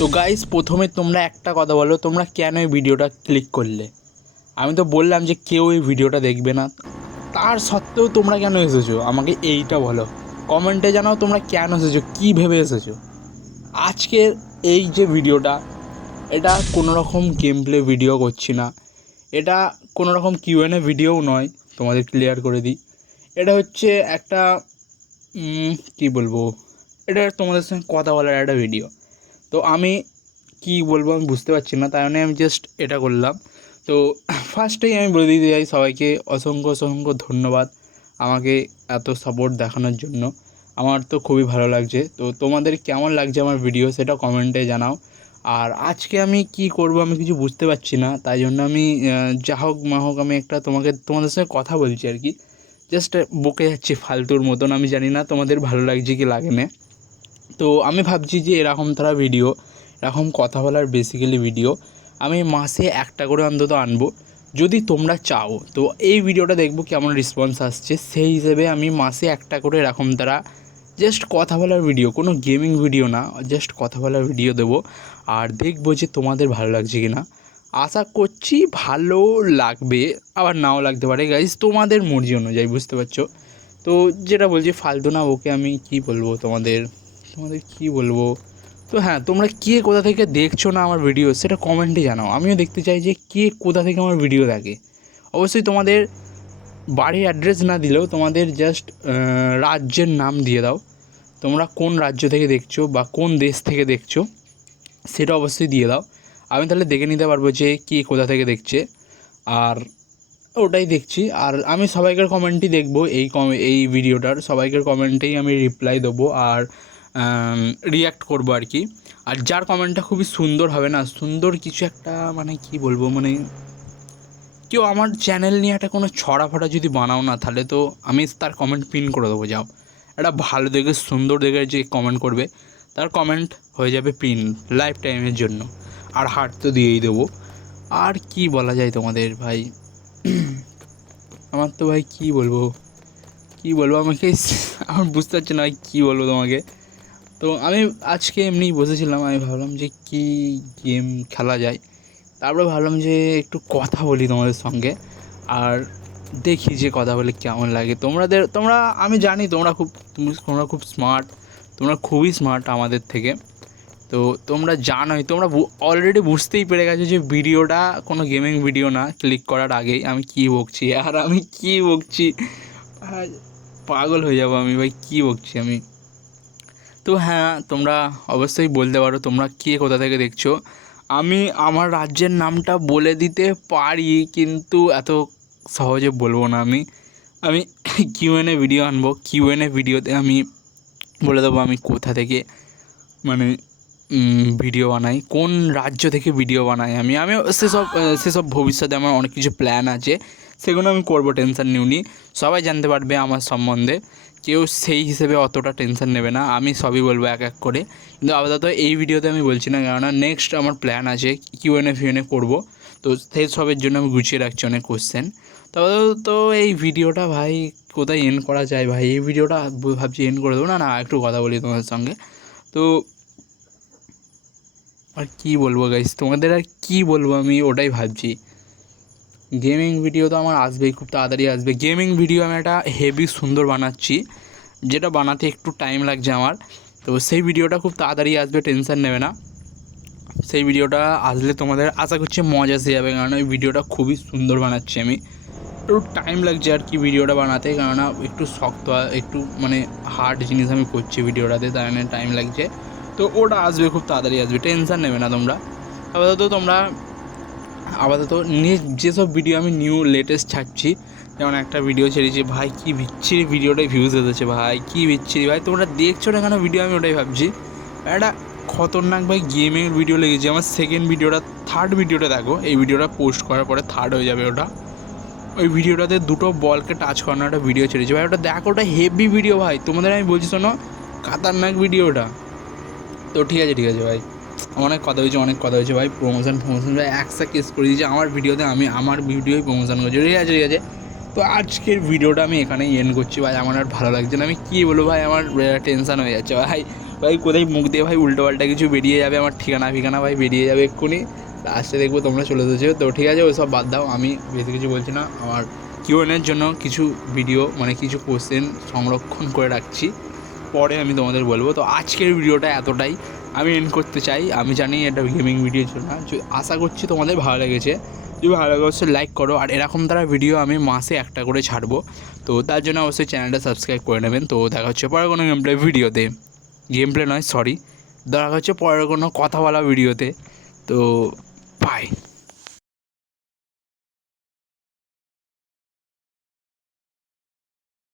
তো গাইস প্রথমে তোমরা একটা কথা বলো, তোমরা কেন এই ভিডিওটা ক্লিক করলে? আমি তো বললাম যে কেউ এই ভিডিওটা দেখবে না। তার সত্ত্বেও তোমরা কেন এসেছ? আমাকে এইটা বলো। কমেন্টে জানাও তোমরা কেন এসেছ, কী ভেবে এসেছ? আজকের এই যে ভিডিওটা এটা কোনো রকম গেম প্লে ভিডিও করছি না। এটা কোনো রকম কিউএনএ ভিডিওও নয়, তোমাদের ক্লিয়ার করে দিই। এটা হচ্ছে একটা কী বলব? এটা তোমাদের সঙ্গে কথা বলার একটা ভিডিও তো আমি কি বলব আমি বুঝতে পারছি না, তাই জন্য আমি জাস্ট এটা করলাম। তো ফার্স্টেই আমি বলে দিতে চাই সবাইকে অসংখ্য অসংখ্য ধন্যবাদ আমাকে এত সাপোর্ট দেখানোর জন্য। আমার তো খুবই ভালো লাগছে। তো তোমাদের কেমন লাগছে আমার ভিডিও সেটা কমেন্টে জানাও। আর আজকে আমি কি করব আমি কিছু বুঝতে পারছি না, তাই জন্য আমি যা হোক মা হোক আমি একটা তোমাকে, তোমাদের সঙ্গে কথা বলছি আর কি। জাস্ট বকে যাচ্ছি ফালতুর মতন, আমি জানি না তোমাদের ভালো লাগছে কি লাগে না। তো আমি ভাবছি যে এরকম তারা ভিডিও এরকম কথা বলার বেসিক্যালি ভিডিও আমি মাসে একটা করে অন্তত আনব। যদি তোমরা চাও, তো এই ভিডিওটা দেখব কেমন রেসপন্স আসছে। সেই হিসেবে আমি মাসে একটা করে এরকম তারা জাস্ট কথা বলার ভিডিও কোনো গেমিং ভিডিও না জাস্ট কথা বলার ভিডিও দেবো। আর দেখব যে তোমাদের ভালো লাগছে কি না আশা করছি ভালো লাগবে, আবার নাও লাগতে পারে। গাইজ তোমাদের মর্জি অনুযায়ী, বুঝতে পারছ? তো যেটা বলছি, ফালতু না, ওকে আমি কি বলব তোমাদের? তোমাদের কি বলব? তো হ্যাঁ তোমরা কে কোথা থেকে দেখছ না আমার ভিডিও সেটা কমেন্টে জানাও। আমিও দেখতে চাই যে কে কোথা থেকে আমার ভিডিও দেখে। অবশ্যই তোমাদের বাড়ির অ্যাড্রেস না দিলেও তোমাদের জাস্ট রাজ্যের নাম দিয়ে দাও। তোমরা কোন রাজ্য থেকে দেখছ বা কোন দেশ থেকে দেখছ, সেটা অবশ্যই দিয়ে দাও। আমি তাহলে দেখে নিতে পারব যে কে কোথা থেকে দেখছে। আর ওটাই দেখছি। আর আমি সবাইকার কমেন্টই দেখব এই কম এই ভিডিওটার সবাইকার কমেন্টেই আমি রিপ্লাই দেবো। আর রিয়্যাক্ট করব আর কি। আর যার কমেন্টটা খুবই সুন্দর হবে না, সুন্দর কিছু একটা মানে কি বলব মানে কেউ আমার চ্যানেল নিয়ে একটা কোনো ছড়া ফড়া যদি বানাও না, তাহলে তো আমি তার কমেন্ট পিন করে দেবো, যাও। একটা ভালো দেখে, সুন্দর দেখে যে কমেন্ট করবে, তার কমেন্ট হয়ে যাবে পিন লাইফ টাইমের জন্য। আর হার্ট তো দিয়েই দেবো। আর কি বলা যায় তোমাদের ভাই? আমার তো ভাই কি বলব? কি বলব আমাকে? আমার বুঝতে পারছি না কী বলব তোমাকে। তো আমি আজকে এমনি বসেছিলাম, আমি ভাবলাম যে কি গেম খেলা যায়। তারপরে ভাবলাম যে একটু কথা বলি তোমাদের সঙ্গে, আর দেখি যে কথা বলে কেমন লাগে। তোমাদের, তোমরা, আমি জানি তোমরা খুব, তুমি তোমরা খুব স্মার্ট তোমরা খুবই স্মার্ট আমাদের থেকে। তো তোমরা জানোই, তোমরা অলরেডি বুঝতেই পেরে গেছো যে ভিডিওটা কোনো গেমিং ভিডিও না ক্লিক করার আগেই আমি কী বকছি, আর আমি কী বকছি। পাগল হয়ে যাব আমি, ভাই, কী বকছি আমি? তো হ্যাঁ তোমরা অবশ্যই বলতে পারো তোমরা কে কোথা থেকে দেখছ। আমি আমার রাজ্যের নামটা বলে দিতে পারি, কিন্তু এত সহজে বলব না আমি। আমি কিউএনএ ভিডিও আনব। কিউএনএ ভিডিওতে আমি বলে দেবো আমি কোথা থেকে মানে ভিডিও বানাই, কোন রাজ্য থেকে ভিডিও বানাই আমি। আমি সেসব সেসব ভবিষ্যতে আমার অনেক কিছু প্ল্যান আছে, সেগুলো আমি করব টেনশন নিউনি সবাই জানতে পারবে আমার সম্বন্ধে। কেউ সেই হিসেবে অতটা টেনশন নেবে না। আমি সবই বলব এক এক করে। কিন্তু আপাতত এই ভিডিওতে আমি বলছি না, কেননা নেক্সট আমার প্ল্যান আছে কিউ কিউএনএ ফিউএনএ করব। তো সেই সবের জন্য আমি গুছিয়ে রাখছি অনেক কোশ্চেন তো তো এই ভিডিওটা ভাই কোথায় এন্ড করা যায় ভাই? এই ভিডিওটা ভাবছি এন্ড করে দেবো। না না, একটু কথা বলি তোমাদের সঙ্গে। তো আর কী বলব গাইস তোমাদের আর কী বলব আমি? ওটাই ভাবছি। গেমিং ভিডিও তো আমার আসবেই, খুব তাড়াতাড়ি আসবে। গেমিং ভিডিও আমি একটা হেভি সুন্দর বানাচ্ছি, যেটা বানাতে একটু টাইম লাগছে আমার। তো সেই ভিডিওটা খুব তাড়াতাড়ি আসবে টেনশন নেবে না। সেই ভিডিওটা আসলে তোমাদের আশা করছি মজা এসে যাবে, কারণ ওই ভিডিওটা খুবই সুন্দর বানাচ্ছি আমি। একটু টাইম লাগছে আর কি ভিডিওটা বানাতে, কেননা একটু শক্ত, একটু মানে হার্ড জিনিস আমি করছি ভিডিওটাতে তাই জন্য টাইম লাগছে। তো ওটা আসবে, খুব তাড়াতাড়ি আসবে টেনশন নেবে না তোমরা। আপাতত তোমরা আপাতত যেসব ভিডিও আমি নিউ লেটেস্ট ছাড়ছি, যেমন একটা ভিডিও ছেড়েছি, ভাই, কী বিচ্ছিরি ভিডিওটাই ভিউজ এসেছে, ভাই, কী বিচ্ছিরি, ভাই, তোমরা দেখছ না কেন ভিডিও আমি ওটাই ভাবছি? একটা খতরনাক ভাই গেমের ভিডিও লেগেছে, আমার সেকেন্ড ভিডিওটা থার্ড ভিডিওটা দেখো, এই ভিডিওটা পোস্ট করার পরে থার্ড হয়ে যাবে ওটা। ওই ভিডিওটাতে দুটো বলকে টাচ করানো একটা ভিডিও ছেড়েছে, ভাই, ওটা দেখো, ওটা হেভি ভিডিও ভাই, তোমাদের আমি বলছি শোনো, খাতারনাক ভিডিওটা তো ঠিক আছে ঠিক আছে, ভাই। অনেক কথা হয়েছে, অনেক কথা হয়েছে ভাই প্রমোশন প্রমোশন ভাই একসা কেস করে দিয়েছে। আমার ভিডিওতে আমি, আমার ভিডিওই প্রমোশন করছি। ঠিক আছে ঠিক আছে? তো আজকের ভিডিওটা আমি এখানেই এন্ড করছি ভাই, আমার আর ভালো লাগছে না। আমি কী বলব ভাই, আমার টেনশান হয়ে যাচ্ছে ভাই। ভাই, কোথায় মুখ দিয়ে ভাই উল্টো পাল্টা কিছু বেরিয়ে যাবে, আমার ঠিকানা ফিকানা ভাই বেরিয়ে যাবে এক্ষুনি। লাস্টে দেখব তোমরা চলে এসেছ। তো ঠিক আছে, ওসব বাদ দাও, আমি বেশি কিছু বলছি না। আমার কিউএনের জন্য কিছু ভিডিও মানে কিছু কোশ্চেন সংরক্ষণ করে রাখছি। পরে আমি তোমাদের বলব। তো আজকের ভিডিওটা এতটাই। আমি এন্ড করতে চাই। আমি জানি এটা গেমিং ভিডিওর জন্য আশা করছি তোমাদের ভালো লেগেছে। যদি ভালো লাগে অবশ্যই লাইক করো। আর এরকম তারা ভিডিও আমি মাসে একটা করে ছাড়বো। তো তার জন্য অবশ্যই চ্যানেলটা সাবস্ক্রাইব করে নেবেন। তো দেখা হচ্ছে পরে কোনো গেম প্লে ভিডিওতে গেম প্লে নয় সরি দেখা হচ্ছে পরের কোনো কথা বলা ভিডিওতে তো বাই